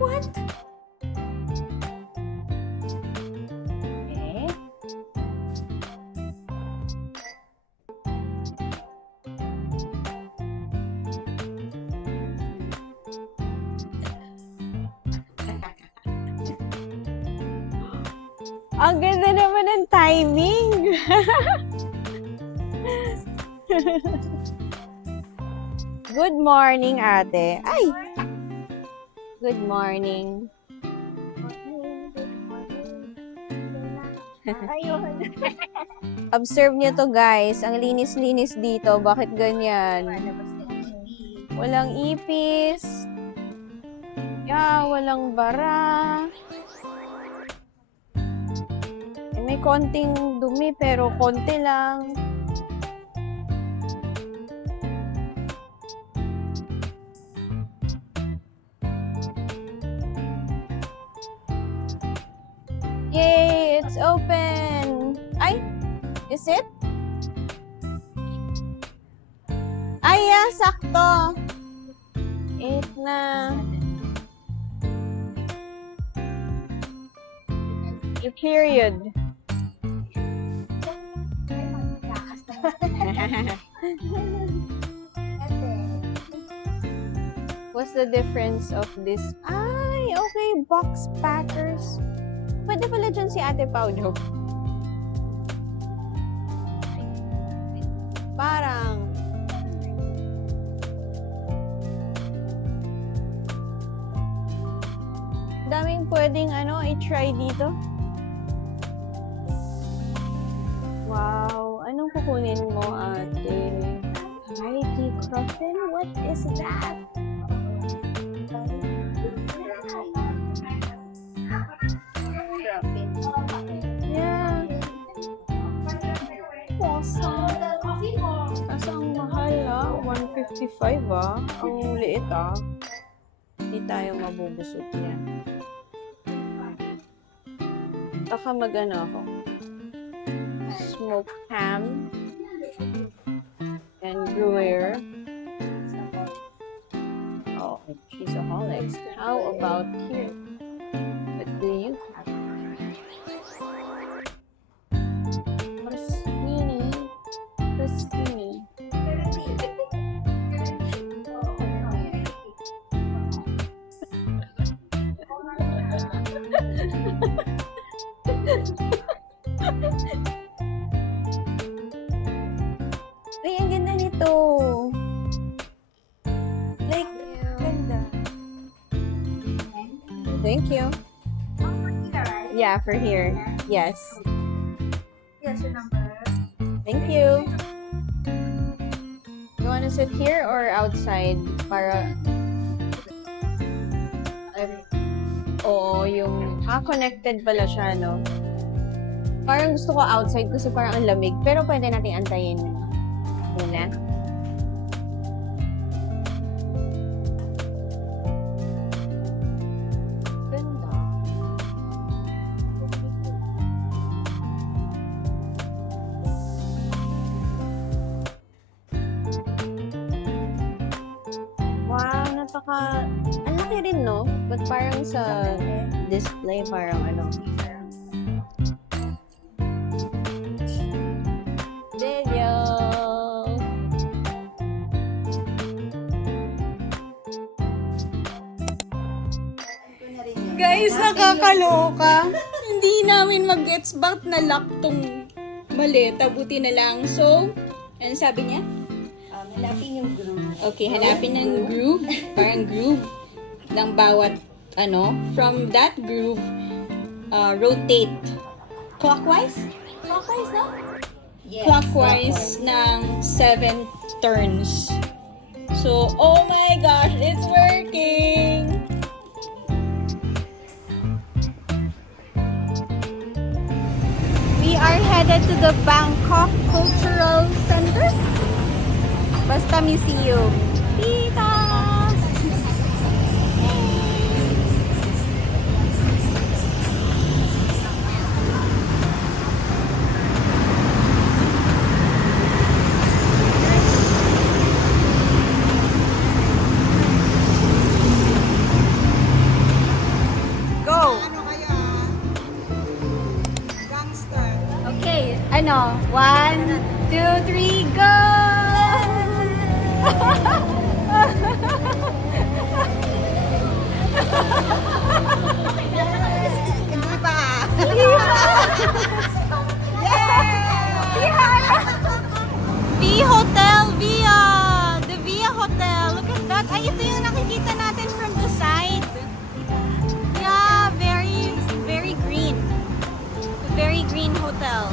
What? Okay. Ang ganda naman ng timing. Good morning, ate. Ay! Good morning. Ayun. Observe niyo to, guys. Ang linis-linis dito. Bakit ganyan? Walang ipis. Yeah, walang bara. May konting dumi pero konti lang. Yay! It's open! Ay! Is it? Ay, yeah, sakto! 8 na. The period. What's the difference of this? Ay, okay, box packers. Pwede pala dyan si Ate Pau, joke. Parang, daming pwedeng i-try dito. Wow, anong kukunin mo, ate? Heidi Cruffin? What is that? Yeah. Awesome. Kaso ang mahal, 155, Ang liit, Hindi tayo mabubusog niya. Baka ako. Smoked ham and gruyere. Oh, cheeseaholics. How about here? What do you have? Crostini. Crostini. Ay, ang ganda nito. Like, ganda. Thank you. Yeah, for here. Yes. Yes, your number. Thank you. You wanna sit here or outside? Para... Oo, yung... connected pala siya, no? Parang gusto ko outside kasi parang ang lamig. Pero pwede natin antayin muna. Ganda. Wow, napaka... Ang laki rin, no? But parang sa display, parang video. Guys, nakakaloka. Hindi namin mag-gets back na lock tong maleta. Buti na lang. So, ano sabi niya? Hanapin yung groove. Okay, hanapin ng groove. Parang groove ng bawat From that groove, rotate clockwise? Clockwise, no? Yes, Clockwise ng 7 turns. So, oh my gosh, it's working! We are headed to the Bangkok Cultural Center. Basta Museum. Tita! Sino? 1, 2, 3, go! Hindi pa. V Hotel Via! The Via Hotel. Look at that. Ay, ito yung nakikita natin from the side. Yeah, very, very green. A very green hotel.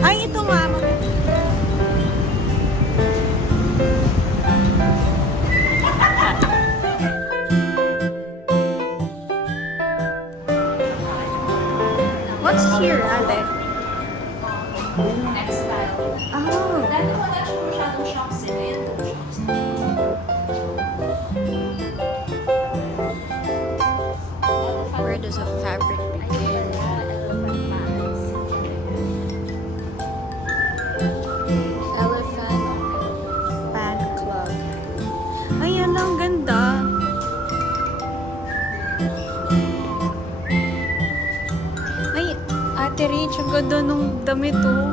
Ay, ito nga. What's here, ate? Textile. Oh. Dati wala siya masyadong shops eh. Ngayon, shops. Where does a fabric begin? Elephant Fan Club. Ay, yan ang ganda. Ay, Ate Rich, ang ganda nung damit oh.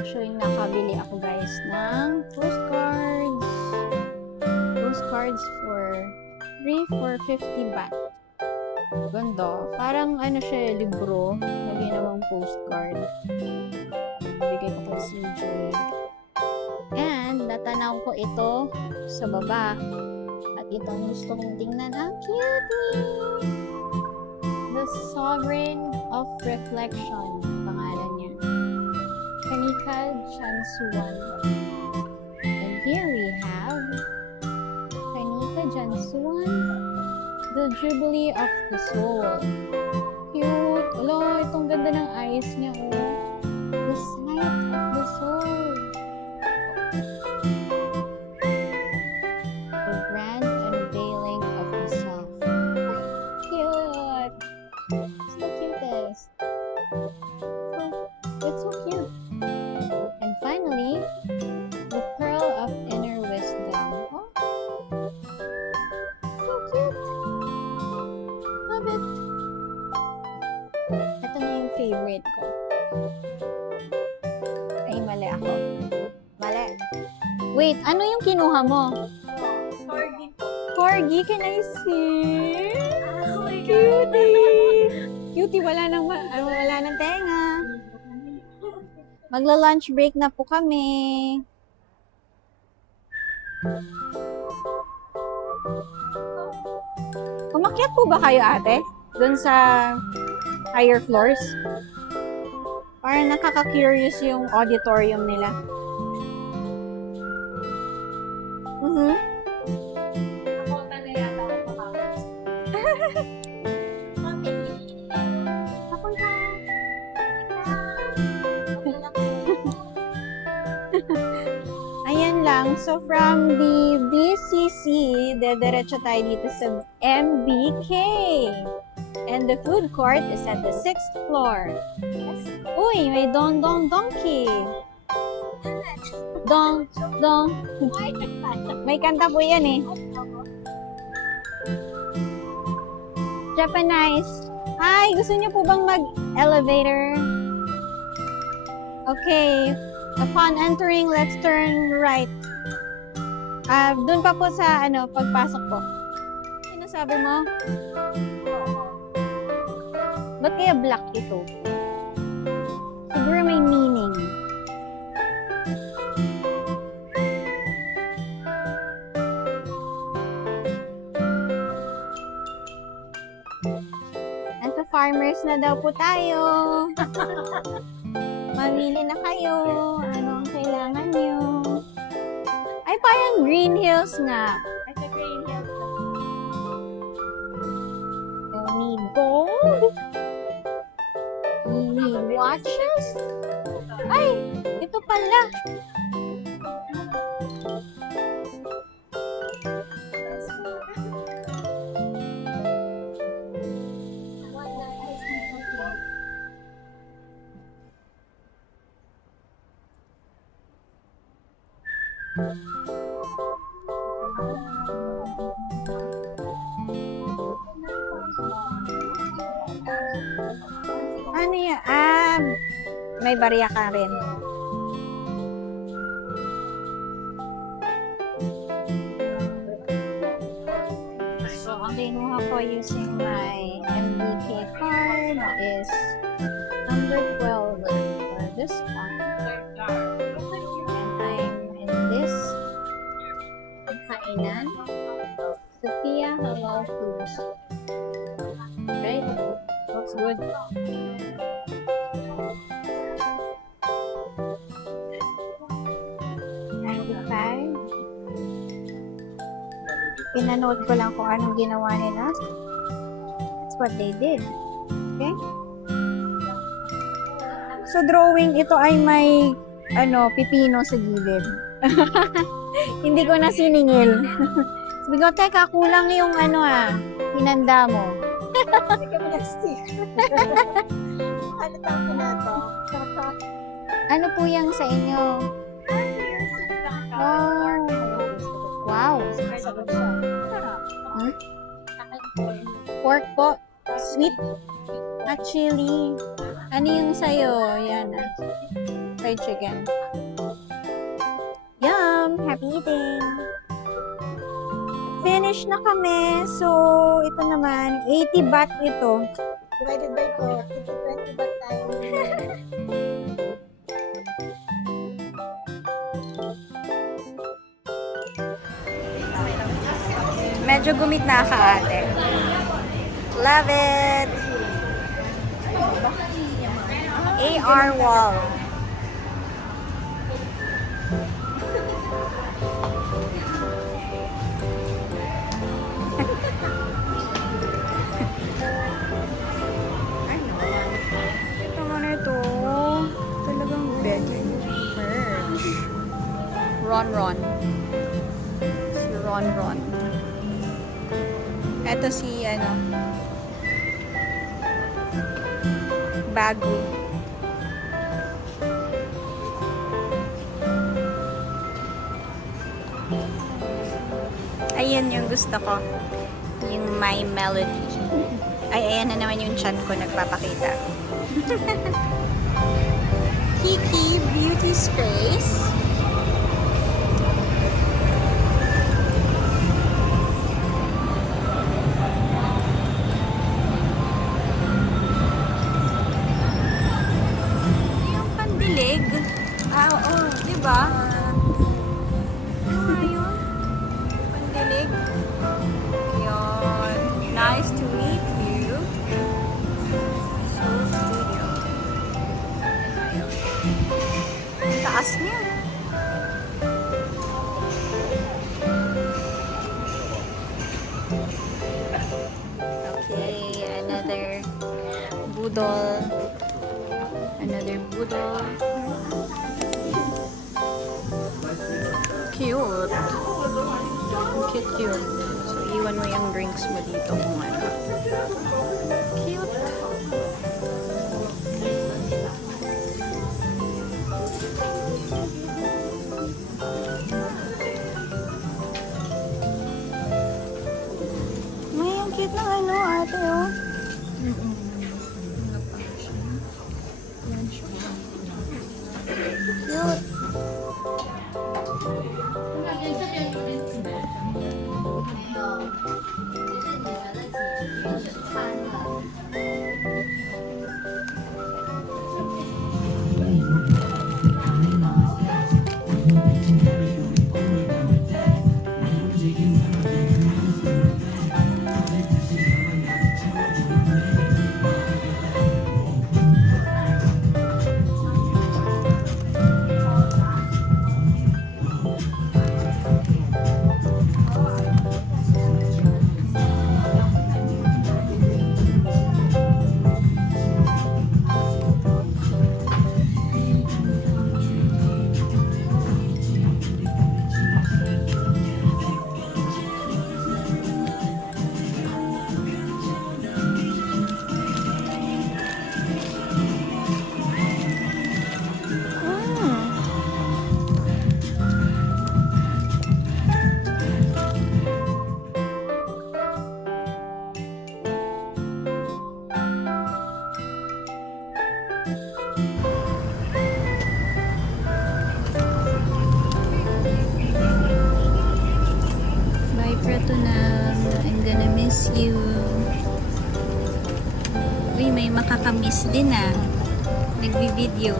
Actually, nakabili ako guys ng postcards. Postcards for 3 for 50 baht. Ganda. Parang ano siya, libro. Lagi namang postcard. Bigay ko kay CJ. And, natanaw ko ito sa baba. At itong gusto kong tingnan. Ang cutie! The Sovereign of Reflection. Pangalan niya. Kanika Jansuan. And here we have Kanika Jansuan, The Jubilee of the Soul. Cute! Alo, itong ganda ng eyes niya, oh. The Sight of the Soul. The Grand Unveiling of the Self. Cute! It's the cutest. It's so cute. And finally, the Pearl of Inner Wisdom. Oh, so cute. Love it. Ito na yung favorite ko. Ay, mali ako. Mali. Wait, ano yung kinuha mo? Corgi. Corgi, can I see? Oh my Cutie! Cutie, wala nang tenga. Magla-lunch break na po kami. Umakyat po ba kayo, ate? Doon sa higher floors? Parang nakaka-curious yung auditorium nila. yun lang. So, from the BCC, dediretso tayo dito sa MBK. And the food court is at the 6th floor. Uy, may Don Don Donkey. Don Don. May kanta po yan eh. Japanese. Hi, gusto niyo po bang mag-elevator? Okay. Upon entering, let's turn right. Doon pa po sa, pagpasok po. Ano sabi mo? Ba't kaya black ito? Siguro may meaning. Nasa farmers na daw po tayo. Mamili na kayo. Ano ang kailangan nyo? Ay, parang Green Hills nga. You need gold? You need watches? Ay, ito pala. Ano yan? May barya ka rin. So, ang kinuha ko using my MBK card is number 12 for this one. And I'm in this kainan. Sophia Halal Foods. Okay, looks good. Pinanood ko lang kung anong ginawa nila. That's what they did. Okay? So, drawing, ito ay may, pipino sa gilid. Hindi ko na siningil. Sabi ko, teka, kulang yung hinanda mo. Hindi kami nag-stick. Halatang ko na to. Ano po yung sa inyo? Oh. Wow. Sagot siya. Hmm? Pork po. Sweet. At chili. Ano yung sa'yo? Yan. Fried chicken. Yum! Happy eating! Finish na kami. So, ito naman, 80 baht ito. Divided by 4. 20 baht tayo. Medyo gumit na ka, ate. Love it! AR wall. Ito mo na ito. Talagang begging merch. Ron. Si Ron. Ito si, bago. Ayan yung gusto ko. Yung My Melody. Ay, ayan na naman yung chan ko nagpapakita. Kiki Beauty Sprays. Yung pandilig. Oo, diba? Ayun. Pandilig. Yun. Nice to meet you. Soul Studio. Ang taas niya. Okay, another budol. Cute. Cute. So, iwan mo yung drinks mo dito kung ano. Cute. May ang cute na ano, ate, oh. Cute. Bye, Pratunam. I'm gonna miss you. Uy, may makakamiss din ah. Nagbi-video.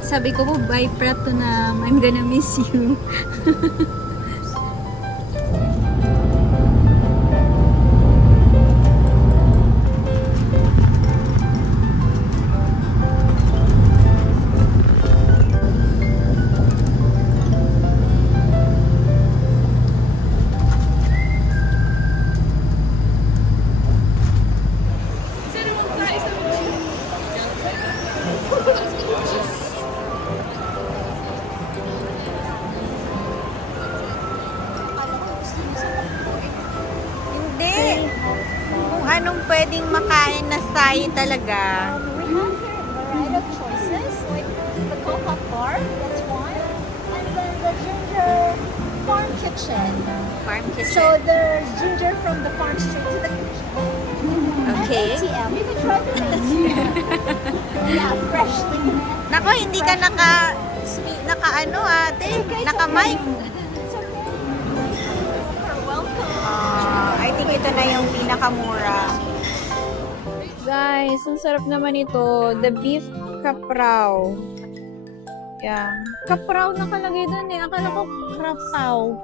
Sabi ko po, bye, Pratunam. I'm gonna miss you. Hindi. Kung anong pwedeng makain na Thai talaga. We have here a variety of choices, like the coca bar, that's one, and then the ginger farm kitchen. Farm kitchen. So there's ginger from the farm straight to the kitchen. Okay. And ATM, you can try the ATM. Yeah, freshly. Nako, hindi ka naka ano ate, naka mic. It's okay. You're welcome. I think ito na yung pinakamura. Guys, ang sarap naman ito. The beef kapraw. Yan. Kapraw nakalagay doon eh. Akala ko krapaw.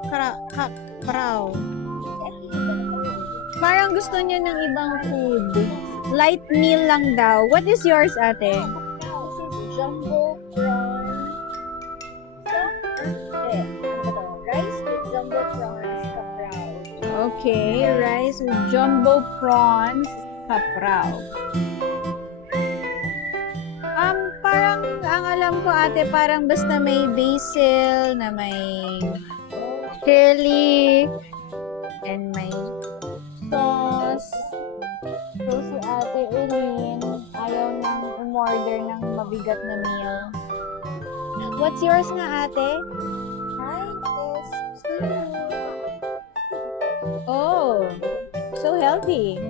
Kapraw. Parang gusto niya ng ibang food. Light meal lang daw. What is yours, ate? This is jumbo prawn. Rice with jumbo prawns kapraw. Okay, rice with jumbo prawns kapraw. Parang ang alam ko ate, parang basta may basil na may chili and may sauce. So si ate Eileen ayaw nang umorder ng mabigat na meal. What's yours nga ate? Mine is seafood. Oh, so healthy.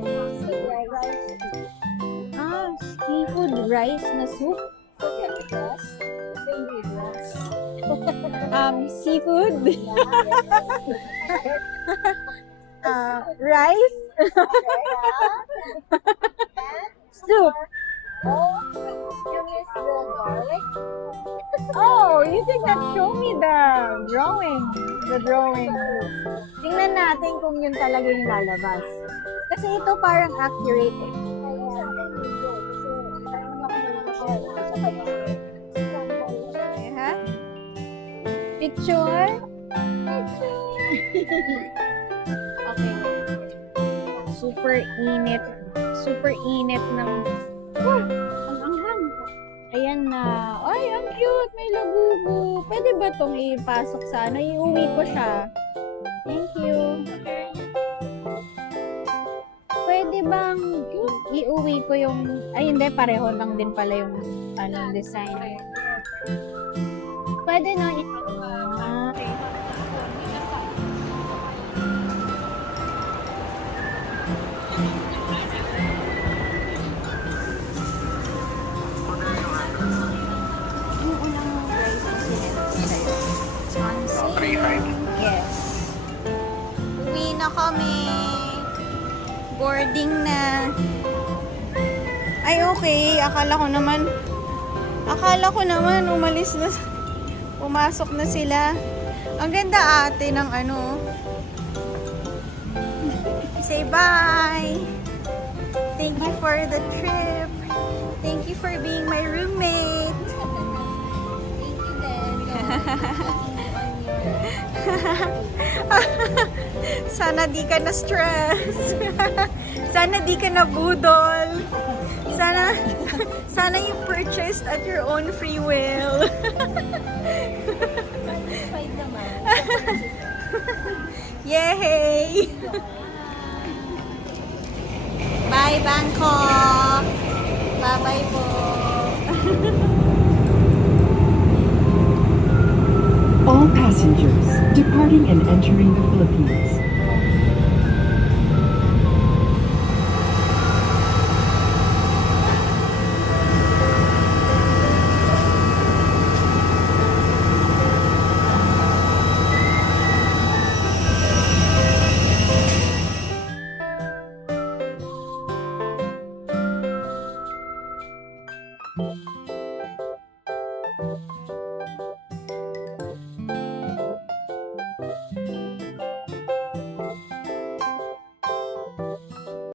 Seafood rice. Seafood rice na soup. Look at this. The ingredients. Seafood, Yeah. rice, soup. Oh, you miss the garlic? Oh, you did not show me the drawing. The drawing. Tingnan natin kung yun talaga yung lalabas. Kasi ito parang accurate eh. Ha? Picture? Okay. Super init. Super init ng... Ang anghang. ayan na. Ay, ang cute! May labubo. Pwede ba itong ipasok sa ano? Iuwi ko siya. Thank you. Pwede bang iuwi ko yung... Ay, hindi. Pareho lang din pala yung design. Pwede na. Okay. Yung unang price na sinend ko sa'yo. It's on sale. Yes. Uwi na kami. Boarding na. Ay, okay. Akala ko naman umalis na. Pumasok na sila. Ang ganda ate ng ano. Say bye. Thank you for the trip. Thank you for being my roommate. Thank you then. Sana di ka na stress. Sana di ka na budol. Sana you purchased at your own free will. Satisfied naman. Yay! Bye Bangkok. Bye-bye po. All passengers departing and entering the Philippines.